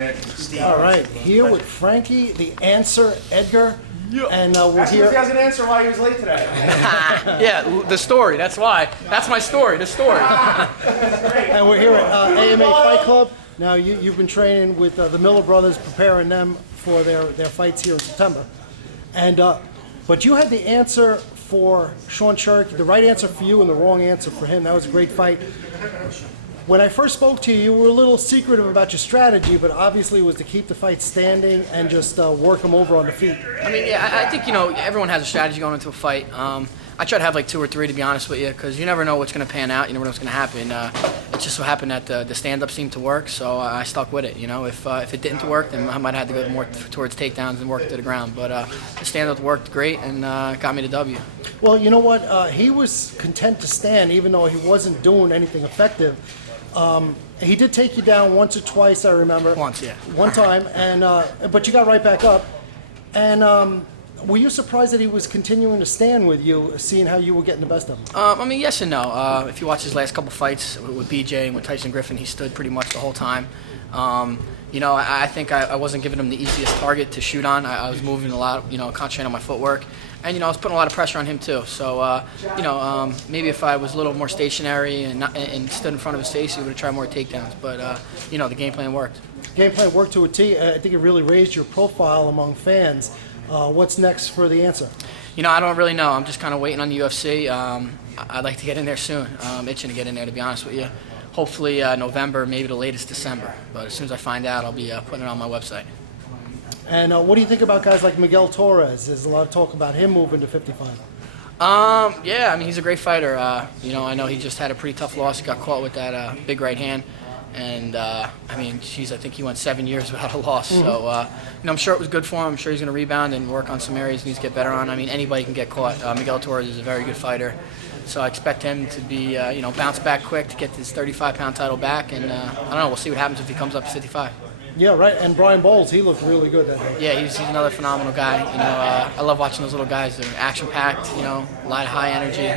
All right, here with Frankie, the answer, Edgar, and we're Ask him here. if he has an answer why he was late today. Yeah, the story. That's why. That's my story. The story. And we're here at AMA Fight Club. Now, you've been training with the Miller brothers, preparing them for their fights here in September. And but you had the answer for Sean Sherk, the right answer for you and the wrong answer for him. That was a great fight. When I first spoke to you, you were a little secretive about your strategy, but obviously it was to keep the fight standing and just work them over on the feet. I mean, yeah, I think, you know, everyone has a strategy going into a fight. I try to have like 2 or 3, to be honest with you, because you never know what's going to pan out. You never know what's going to happen. It just so happened that the stand-up seemed to work, so I stuck with it. You know, if it didn't work, then I might have had to go more towards takedowns and work to the ground. But the stand-up worked great and got me the W. Well, you know what? He was content to stand, even though he wasn't doing anything effective. He did take you down once or twice, I remember. Once, yeah. One time, and but you got right back up. And were you surprised that he was continuing to stand with you, seeing how you were getting the best of him? I mean, yes and no. If you watch his last couple fights with BJ and with Tyson Griffin, he stood pretty much the whole time. You know, I think I wasn't giving him the easiest target to shoot on. I was moving a lot, you know, concentrating on my footwork. And, you know, I was putting a lot of pressure on him, too. So, you know, maybe if I was a little more stationary and stood in front of his face, he would have tried more takedowns. But, you know, the game plan worked. Game plan worked to a T. I think it really raised your profile among fans. What's next for the answer? You know, I don't really know. I'm just kind of waiting on the UFC. I'd like to get in there soon. I'm itching to get in there, to be honest with you. Hopefully November, maybe the latest December. But as soon as I find out, I'll be putting it on my website. And what do you think about guys like Miguel Torres? There's a lot of talk about him moving to 55. Yeah, I mean, he's a great fighter. You know, I know he just had a pretty tough loss. He got caught with that big right hand. And, I mean, geez, I think he went 7 years without a loss. Mm-hmm. So, you know, I'm sure it was good for him. I'm sure he's going to rebound and work on some areas he needs to get better on. I mean, anybody can get caught. Miguel Torres is a very good fighter. So I expect him to be, you know, bounce back quick to get this 35-pound title back. And, I don't know, we'll see what happens if he comes up to 55. Yeah, right. And Brian Bowles, he looked really good that day. Yeah, he's another phenomenal guy. You know, I love watching those little guys. They're action-packed, you know, a lot of high energy,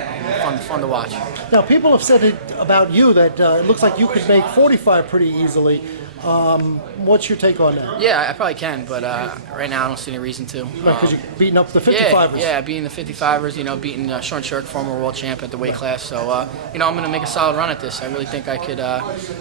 fun to watch. Now, people have said it about you that it looks like you could make 45 pretty easily. What's your take on that? Yeah, I probably can, but right now I don't see any reason to. Because you're beating up the 55ers. Yeah, beating the 55ers, you know, beating Sean Sherk, former world champ at the weight class. So, you know, I'm going to make a solid run at this. I really think I could,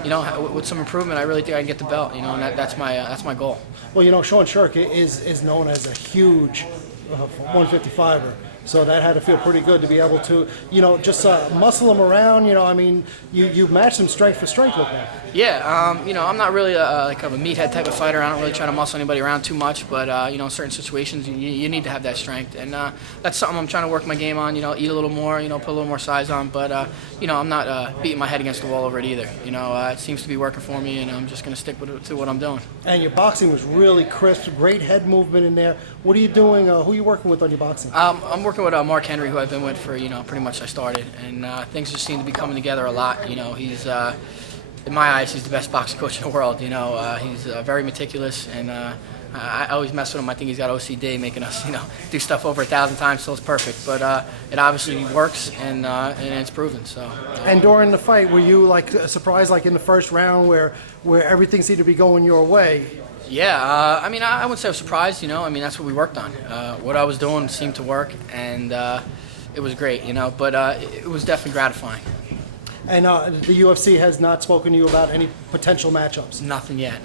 you know, with some improvement, I really think I can get the belt, you know, and that's my goal. Well, you know, Sean Sherk is known as a huge 155er. So that had to feel pretty good to be able to, you know, just muscle him around. You know, I mean, you matched him strength for strength with that. Yeah, you know, I'm not really like a meathead type of fighter. I don't really try to muscle anybody around too much. But, you know, in certain situations, you need to have that strength. And that's something I'm trying to work my game on, you know, eat a little more, you know, put a little more size on. But, you know, I'm not beating my head against the wall over it either. You know, it seems to be working for me, and I'm just going to stick to what I'm doing. And your boxing was really crisp, great head movement in there. What are you doing? Who are you working with on your boxing? I'm working with Mark Henry, who I've been with for, you know, pretty much I started. And things just seem to be coming together a lot. You know, he's, in my eyes, he's the best boxing coach in the world. You know, he's very meticulous, and I always mess with him. I think he's got OCD, making us, you know, do stuff over 1,000 times till it's perfect. But it obviously works, and it's proven. So. And during the fight, were you like surprised, like in the first round, where everything seemed to be going your way? Yeah, I mean, I wouldn't say I was surprised. You know, I mean, that's what we worked on. What I was doing seemed to work, and it was great. You know, but it was definitely gratifying. And the UFC has not spoken to you about any potential matchups? Nothing yet.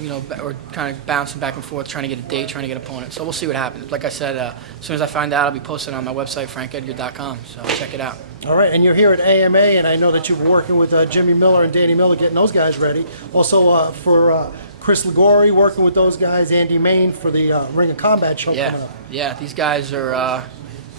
You know, we're kind of bouncing back and forth, trying to get a date, trying to get an opponent. So we'll see what happens. Like I said, as soon as I find out, I'll be posting on my website, frankedgar.com. So check it out. All right, and you're here at AMA, and I know that you're working with Jimmy Miller and Danny Miller, getting those guys ready. Also for Chris Ligori, working with those guys, Andy Main for the Ring of Combat show coming up. Yeah, these guys are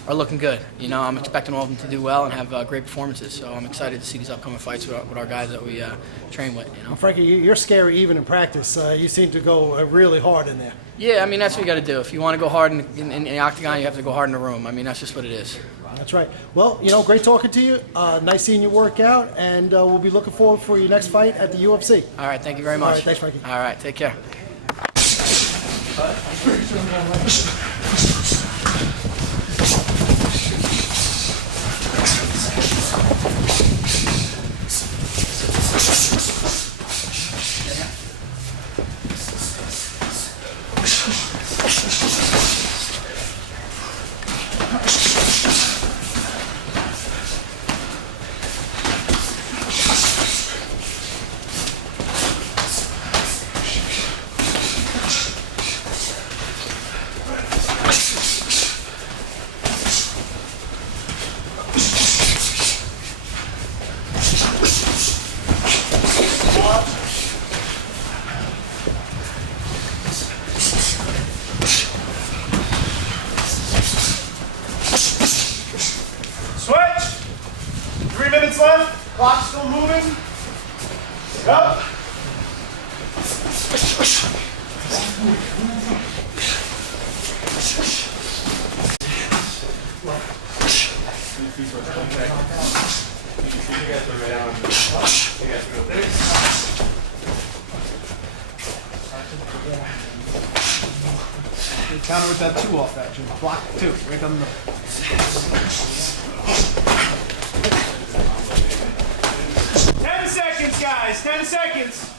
looking good. You know, I'm expecting all of them to do well and have great performances. So I'm excited to see these upcoming fights with our guys that we train with. You know, well, Frankie, you're scary even in practice. You seem to go really hard in there. Yeah, I mean that's what you got to do. If you want to go hard in the octagon, you have to go hard in the room. I mean that's just what it is. That's right. Well, you know, great talking to you. Nice seeing you work out, and we'll be looking forward for your next fight at the UFC. All right, thank you very much. All right, thanks, Frankie. All right, take care. Switch. 3 minutes left. Clock still moving. Up. Counter with that 2 off that, Jim. Block 2, right down the middle. 10 seconds, guys. 10 seconds.